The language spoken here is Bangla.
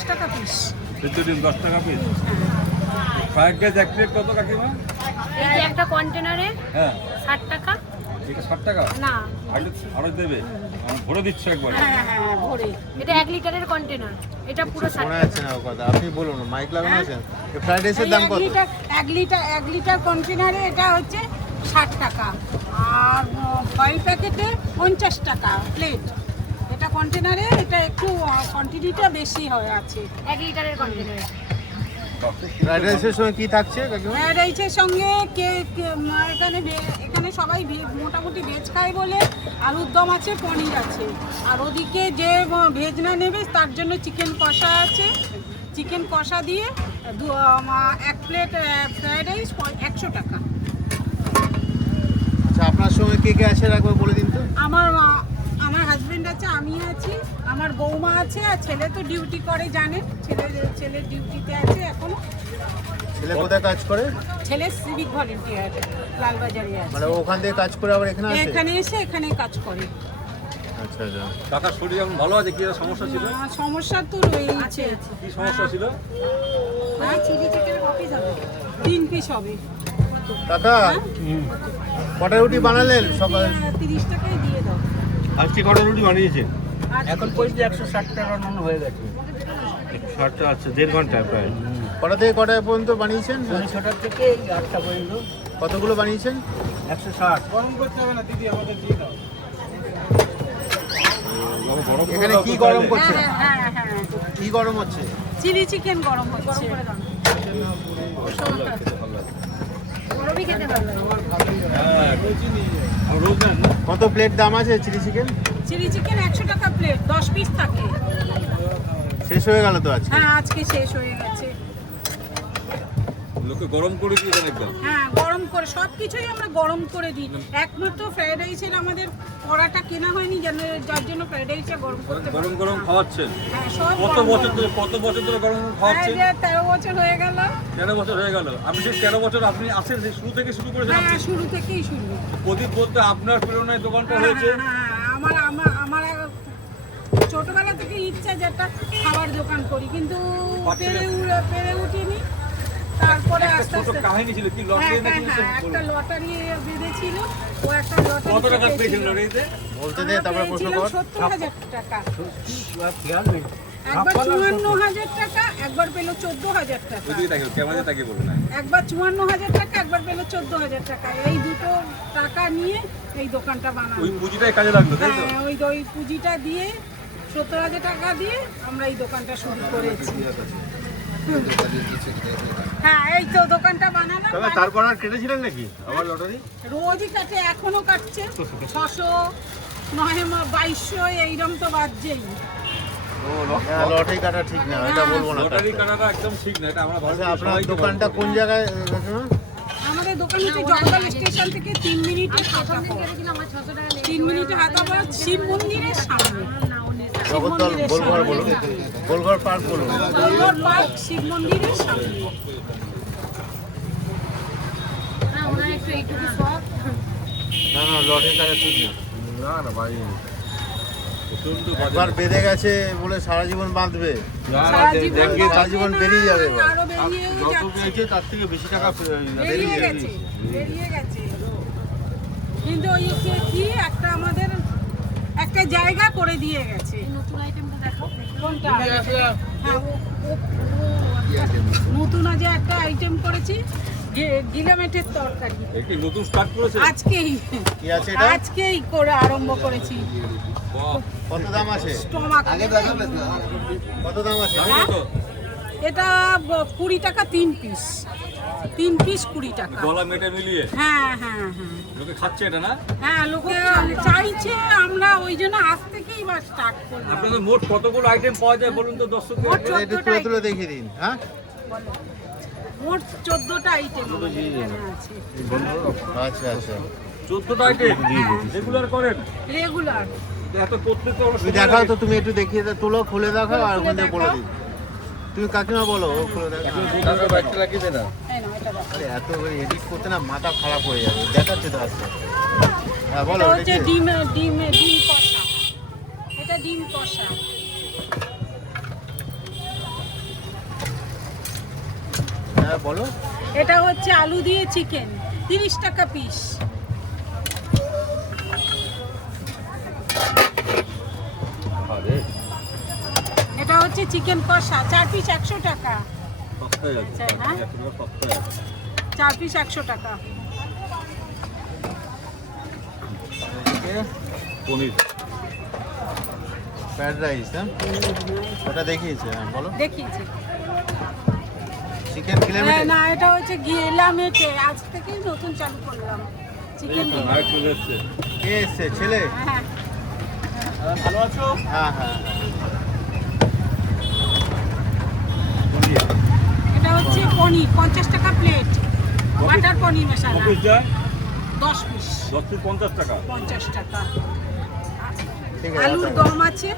10 টাকা পিস। সিদ্ধ ডিম 10 টাকা পিস। ফ্রাইড রাইস এক প্লেট কত কাকিমা? এই যে একটা কন্টেনারে হ্যাঁ 60 টাকা। এটা 60 টাকা? না, আরো দেবে? ভরে দিচ্ছ একবার? হ্যাঁ ভরে। এটা 1 লিটারের কন্টেনার। এটা পুরো 60 শোনা টাকা। যাচ্ছে না ও কথা, আপনি বলুন, মাইক লাগানো আছে। ফ্রাইড রাইসের দাম কত? 1 লিটার কন্টেনারে এটা হচ্ছে 60 টাকা, আর ফয়েল প্যাকেটে 50 টাকা প্লেট। এটা কন্টেনারে, এটা একটু কোয়ান্টিটিটা বেশি হয়ে আছে। 1 লিটারের কন্টেনার। ফ্রাইড রাইসের সঙ্গে কি থাকছে কাকিমা? ফ্রাইড রাইসের সঙ্গে এখানে সবাই মোটামুটি ভেজ খায় বলে আলুর দম আছে, পনির আছে। আর ওদিকে যে ভেজ না নেবে তার জন্য চিকেন কষা আছে। চিকেন কষা দিয়ে 1 প্লেট ফ্রাইড রাইস 100 টাকা। আচ্ছা, আপনার সঙ্গে কে কে আছে একবার বলে দিন তো। আমার হাজবেন্ড আছে, আমি আছি, আমার বৌমা আছে, আর ছেলে তো ডিউটি করে জানেন। ছেলের ডিউটিতে আছে এখনো। ছেলে কোথায় কাজ করে? ছেলে সিভিক ভলেন্টিয়ার, লালবাজারে আছে। মানে ওখান থেকে কাজ করে আবার এখানে আসে? এখানে এসে এখানে কাজ করে। আচ্ছা আচ্ছা। কাকার শরীর এখন ভালো আছে? কি সমস্যা ছিল? সমস্যা তো রয়েছে। কি সমস্যা ছিল? চিলি চিকেনের অফিস হবে। 3 পিস হবে। কাকা কটা রুটি বানালেন সকাল? 30 টাকায় দিয়ে দাও। আজকে কটা রুটি বানিয়েছেন? এখন পর্যন্ত 160 টাকা রান্না হয়ে গেছে। 60টা, আচ্ছা 1.5 ঘন্টা প্রায়। কটা থেকে কটা পর্যন্ত বানিয়েছেন? 6টা থেকে 8টা পর্যন্ত। কতগুলো বানিয়েছেন? 160। এখানে কি গরম করছে? হ্যাঁ। কি গরম হচ্ছে? চিলি চিকেন গরম হচ্ছে। গরমই খেতে ভালো লাগে। হ্যাঁ রোজ দেন না? কত প্লেট দাম আছে চিলি চিকেন? চিলি চিকেন 100 টাকা প্লেট, 10 পিস থাকে। শেষ হয়ে গেল তো আজকে? হ্যাঁ, আজকে শেষ হয়ে গেছে। লোকে গরম করে দিয়ে দেন একদম। হ্যাঁ, গরম করে সব কিছুই আমরা গরম করে দিই। একমাত্র ফ্রাইড রাইসের আমাদের কড়াটা কেনা হয়নি, যার জন্য ফ্রাইড রাইসটা গরম করতে পারি। গরম গরম খাওয়াচ্ছেন? হ্যাঁ, সব কত বছর ধরে গরম খাওয়াচ্ছেন? 13 বছর হয়ে গেল। 13 বছর হয়ে গেল। আপনি সেই 13 বছর আপনি আসেন সেই শুরু থেকে শুরু করেছেন? হ্যাঁ, শুরু থেকেই শুরু। প্রদীপ বলতে আপনার প্রেরণায় দোকানটা হ্যাঁ, হয়েছে? আমার ছোটবেলা থেকে ইচ্ছা যে একটা খাবার দোকান করি, কিন্তু পেরে উঠিনি। তারপরে আস্তে ছোট আস্তে কাহিনী ছিল কি লটারি নাকি? একটা লটারি বেঁধেছিল। ও একটা লটারি কত টাকা পেয়েছিল লটারিতে? বলতে দে, তারপর প্রশ্ন কর। 70,000 টাকা। খেয়াল নেই। একবার 54,000 টাকা, একবার পেল 14,000 টাকা। ওইদিকে তাকিয়ে ক্যামেরাতে তাকিয়ে বলুন না। একবার 54,000 টাকা, একবার পেল 14,000 টাকা। এই দুটো টাকা নিয়ে এই দোকানটা বানানো। ওই পুঁজিটাই কাজে লাগলো তাই তো? হ্যাঁ, ওই পুঁজিটা দিয়ে 70,000 টাকা দিয়ে আমরা এই দোকানটা শুরু করেছি। হ্যাঁ, এই তো দোকানটা বানালাম। তারপর আর কেটেছিলেন নাকি আবার লটারি? রোজই কাটে, এখনো কাটছে। 600, 2200 এইরকম তো বাজছেই। লটারি কাটা ঠিক না, এটা বলবো না। লটারি কাটাটা একদম ঠিক না, এটা আমরা ভালো আচ্ছা, আপনার দোকানটা কোন জায়গায় কাকিমা? আমাদের দোকান হচ্ছে জগদ্দল স্টেশন থেকে 3 মিনিটে হাঁটা পথ। 3 মিনিটে হাঁটা পথ, শিব মন্দিরের সামনে। জগদ্দল গোলঘর বলুন, গোলঘর পার্ক বলুন। গোলঘর পার্ক, শিব মন্দিরের সামনে। না, ওনার একটু এইটুকু শখ। না না, লটারি কাটা ঠিক না। না না, বাড়ি একবার বেঁধে গেছে বলে সারা জীবন বাঁধবে, সারা জীবন বেরিয়ে যাবে এবার। আরো বেরিয়েও যাচ্ছে। তার থেকে বেশি টাকা বেরিয়ে গেছে। কিন্তু ওই কি একটা আমাদের একটা জায়গা করে দিয়ে গেছে। নতুন আইটেমটা দেখো। কোনটা? হ্যাঁ, নতুন আজ একটা আইটেম করেছি, গিলামেটের তরকারি। একটি নতুন স্টার্ট করেছে আজকেই কি আছে এটা? আজকেই করে আরম্ভ করেছি। বাহ, কত দাম আছে? স্টমাক। কত দাম আছে? হ্যাঁ? এটা 20 টাকা 3 পিস। 3 পিস 20 টাকা। গলা মেটে মিলিয়ে হ্যাঁ। লোকে খাচ্ছে এটা না? হ্যাঁ, লোকে চাইছে, আমরা ওই জন্য আজ থেকেই বা স্টার্ট করলাম। আপনাদের মোট কতগুলো আইটেম পাওয়া যায় বলুন তো দর্শকদের? মোট এটা একটু তুলে তুলে দেখিয়ে দিন। হ্যাঁ, মোট 14টা আইটেম আছে। আচ্ছা আচ্ছা। 14টা আইটেম রেগুলার করেন? রেগুলার। এত করতে তো আমরা তুমি সময় দেখাও লাগে। তো, তুমি একটু দেখিয়ে দাও, তুলো খুলে দেখাও আর ওখান থেকে বলে দিন। তুমি কাকিমা বলো, ও খুলে দেখাও। এই নাও, এটা দেখো। আরে এত এডিট করতে না মাথা খারাপ হয়ে যাবে, দেখাচ্ছে তো আসছে। হ্যাঁ বলো, এটা এটা হচ্ছে কি? ডিম কষা। এটা ডিম কষা। হ্যাঁ বলো। এটা হচ্ছে আলু দিয়ে চিকেন, 30 টাকা পিস। আরে এটা হচ্ছে চিকেন কষা, 4 পিস 100 টাকা। সস্তায় যাচ্ছে, হ্যাঁ। একেবারে সস্তায় যাচ্ছে। 4 পিস 100 টাকা। পনির ফ্রাইড রাইস, হ্যাঁ ওটা দেখিয়েছে, হ্যাঁ বলো। দেখিয়েছি। Chicken kilometre. হ্যাঁ, না এটা হচ্ছে গিলামেটে, আজ থেকেই নতুন চালু করলাম চিকেন এই তো লাইট চলে এসছে। কে এসছে? ছেলে? হ্যাঁ, ভালো আছো? হ্যাঁ হ্যাঁ হ্যাঁ। পনির এটা হচ্ছে পনির, 50 টাকা প্লেট। বাটার পনির মশলা, কত পিস যায়? 10 পিস 10 পিস 50 টাকা। 50 টাকা। ঠিক আছে, আলুর আচ্ছা। দম আছে,